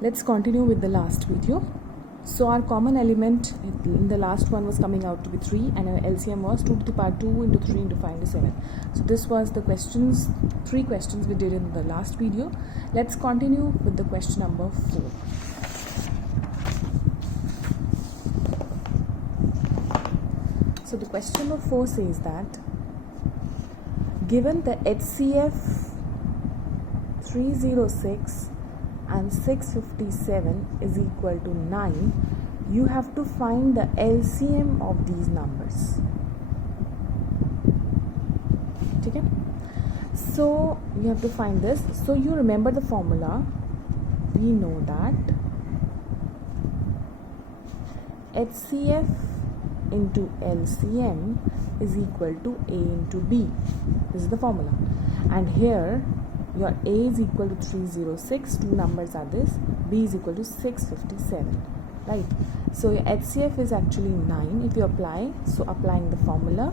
Let's continue with the last video. So our common element in the last one was coming out to be 3, and our LCM was 2 to the power 2 into 3 into 5 into 7. So this was the questions, 3 questions we did in the last video. Let's continue with the question number 4. So the question number 4 says that given the HCF 306 and 657 is equal to 9, you have to find the LCM of these numbers. Okay? So you have to find this. So you remember the formula. We know that HCF into LCM is equal to A into B. This is the formula. And here your A is equal to 306, two numbers are this, B is equal to 657, right? So your HCF is actually 9 if you apply. So applying the formula,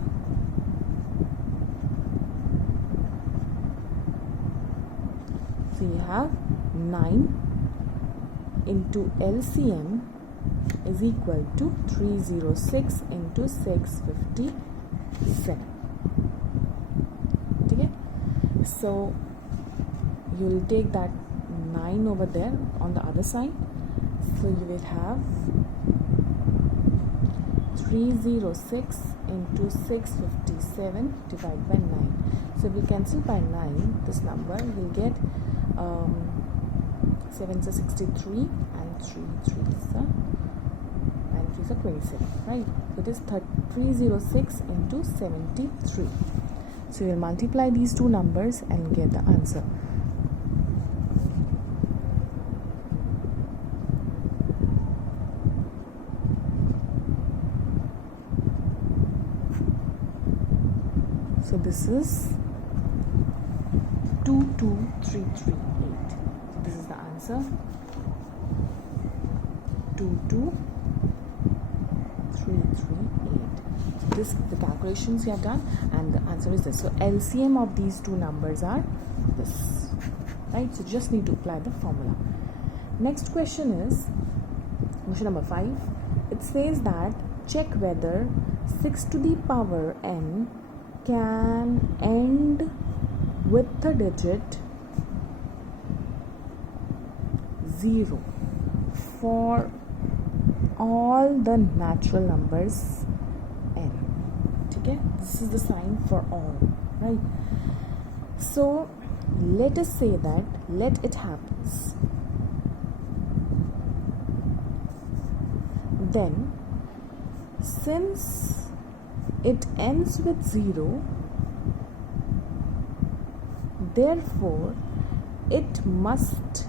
so you have 9 into LCM is equal to 306 into 657. Okay? So you will take that 9 over there on the other side. So you will have 306 into 657 divided by 9. So if we cancel by 9, this number will get 7 is 63 and 3 is 27, right? So it is 306 into 73. So you will multiply these two numbers and get the answer. So this is 22338. So this is the answer. 22338. So this the calculations you have done, and the answer is this. So LCM of these two numbers are this, right? So just need to apply the formula. Next question is question number 5. It says that check whether 6 to the power n can end with the digit 0 for all the natural numbers n. Okay, this is the sign for all, right? So let us say that let it happens. Then since it ends with 0, therefore it must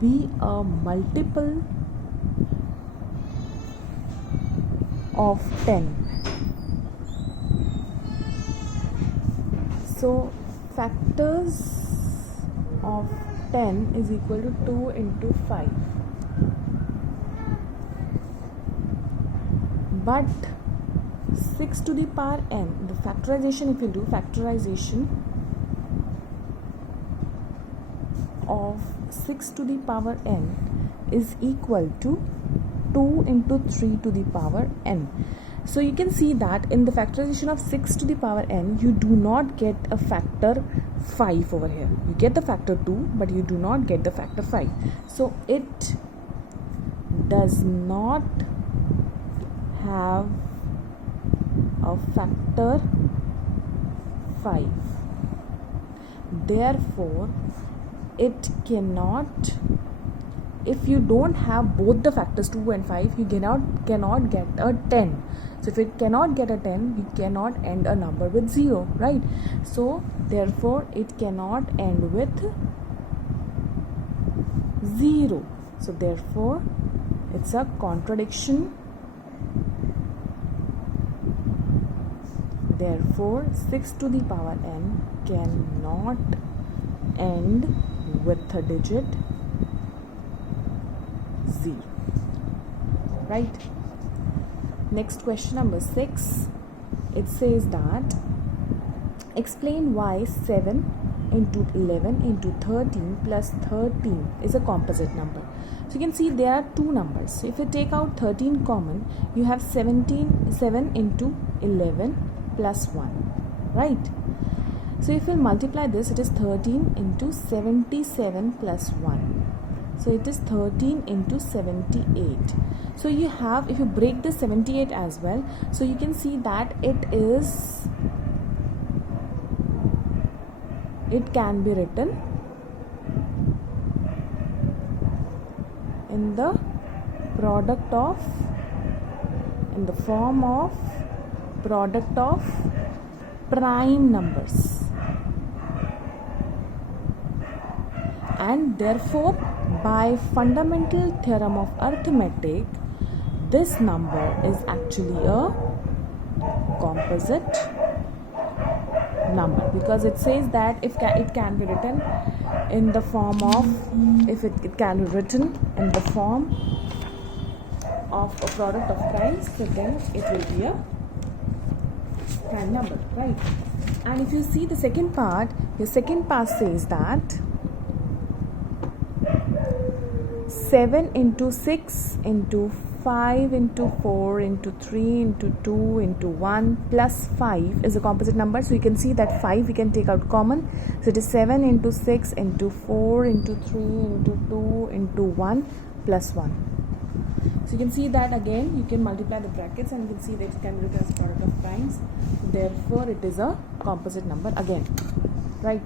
be a multiple of 10. So factors of 10 is equal to 2 into 5. But 6 to the power n, the factorization, if you do factorization of 6 to the power n is equal to 2 into 3 to the power n. So you can see that in the factorization of 6 to the power n, you do not get a factor 5 over here. You get the factor 2, but you do not get the factor 5. So it does not have a factor 5. Therefore it cannot, if you don't have both the factors 2 and 5, you cannot get a 10. So if it cannot get a 10, you cannot end a number with 0, right? So therefore it cannot end with 0. So therefore it's a contradiction. Therefore 6 to the power n cannot end with the digit 0, right? Next question number 6. It says that explain why 7 into 11 into 13 plus 13 is a composite number. So you can see there are two numbers. So if you take out 13 common, you have 7 into 11 plus 1, right? So if you multiply this, it is 13 into 77 plus 1. So it is 13 into 78. So you have, if you break this 78 as well, so you can see that it can be written in the form of product of prime numbers, and therefore by fundamental theorem of arithmetic, this number is actually a composite number, because it says that if it can be written in the form of, if it can be written in the form of a product of primes, so then it will be a prime number, right? And if you see the second part, the second part says that 7 into 6 into 5 into 4 into 3 into 2 into 1 plus 5 is a composite number. So you can see that 5 we can take out common. So it is 7 into 6 into 4 into 3 into 2 into 1 plus 1. So you can see that again you can multiply the brackets and you can see that it can be written as product of primes. Therefore it is a composite number again, right?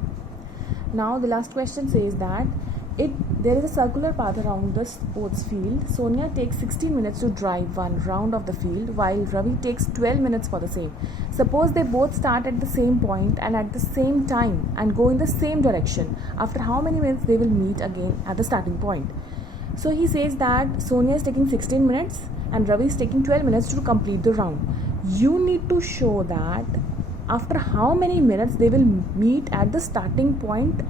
Now the last question says that there is a circular path around the sports field. Sonia takes 16 minutes to drive one round of the field, while Ravi takes 12 minutes for the same. Suppose they both start at the same point and at the same time and go in the same direction. After how many minutes they will meet again at the starting point? So he says that Sonia is taking 16 minutes and Ravi is taking 12 minutes to complete the round. You need to show that after how many minutes they will meet at the starting point.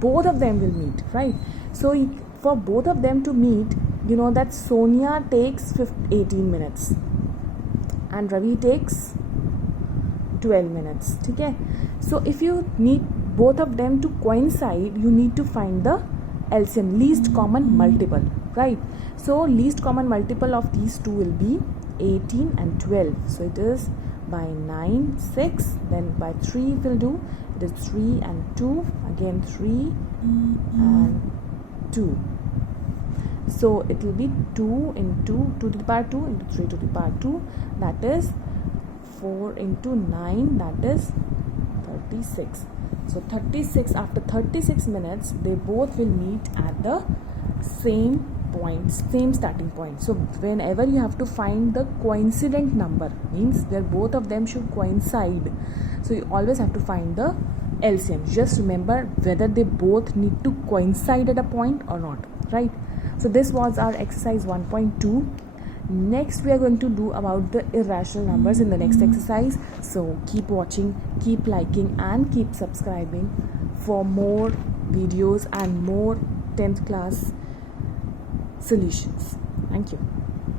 Both of them will meet, right? So for both of them to meet, you know that Sonia takes 18 minutes and Ravi takes 12 minutes, okay? So if you need both of them to coincide, you need to find the LCM, least common multiple, right? So least common multiple of these two will be 18 and 12. So it is by 9, 6, then by 3 will do. It is 3 and 2, again 3 and 2. So it will be 2 into 2 to the power 2 into 3 to the power 2, that is 4 into 9, that is 36. So 36, after 36 minutes they both will meet at the same point, same starting point. So whenever you have to find the coincident number, means that both of them should coincide, so you always have to find the LCM. Just remember whether they both need to coincide at a point or not, right? So this was our exercise 1.2. Next we are going to do about the irrational numbers in the next exercise. So keep watching, keep liking and keep subscribing for more videos and more 10th class solutions. Thank you.